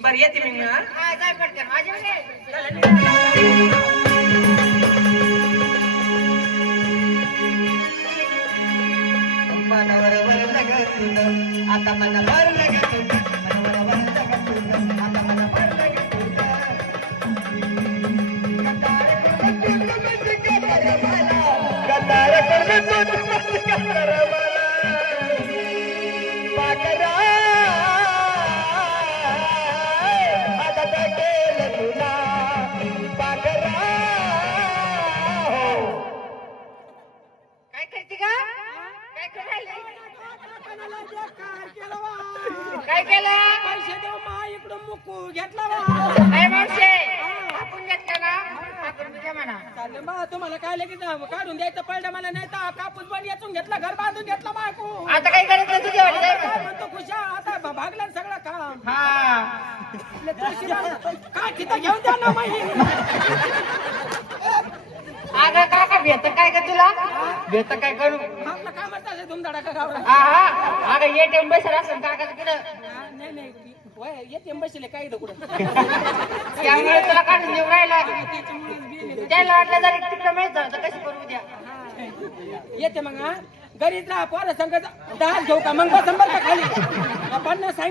बरं येते मी मग हा, जाय पटकन माझ्याकडे मनावर वरलं ग तुझं आता मला भरलं ग तुझं काय केलं हो. काय करते का काय करायला? काय केलं? पैसे देऊ मा इकडून मुकू घेतला बा काय मावशे? आपण घेतलं ना आपण तुझ्या म्हणा. चालेल बा तुम्हाला काय लगेच काढून द्यायचं पडलं मला नाही तर कापूस पण याचून घेतला घर बांधून घेतला बायको आता काय करायचं? तुझ्या. म्हणतो खुशा आता भागलं ना सगळं काम हा आपलं तुळशीला- काय तिथं घेऊन द्या ना अगं काका भेट काय का तुला? भेट काय करू? आपलं काम असतं धुमधडा का गावरा हा हा अगं एटीएम बसेल असेल काकाचं कुठं नाही नाही वय, येते बसले काही तर कुठं त्यामुळे तुला काढून देऊ राहिला. त्याच्यामुळेच बिल त्याला वाटलं जरी तिकडं मिळत तर कशी करू द्या येते मग हा? घरीच राहा पोरा संघ दहा घेऊ का? मग बसन बरं का खाली. पन्नास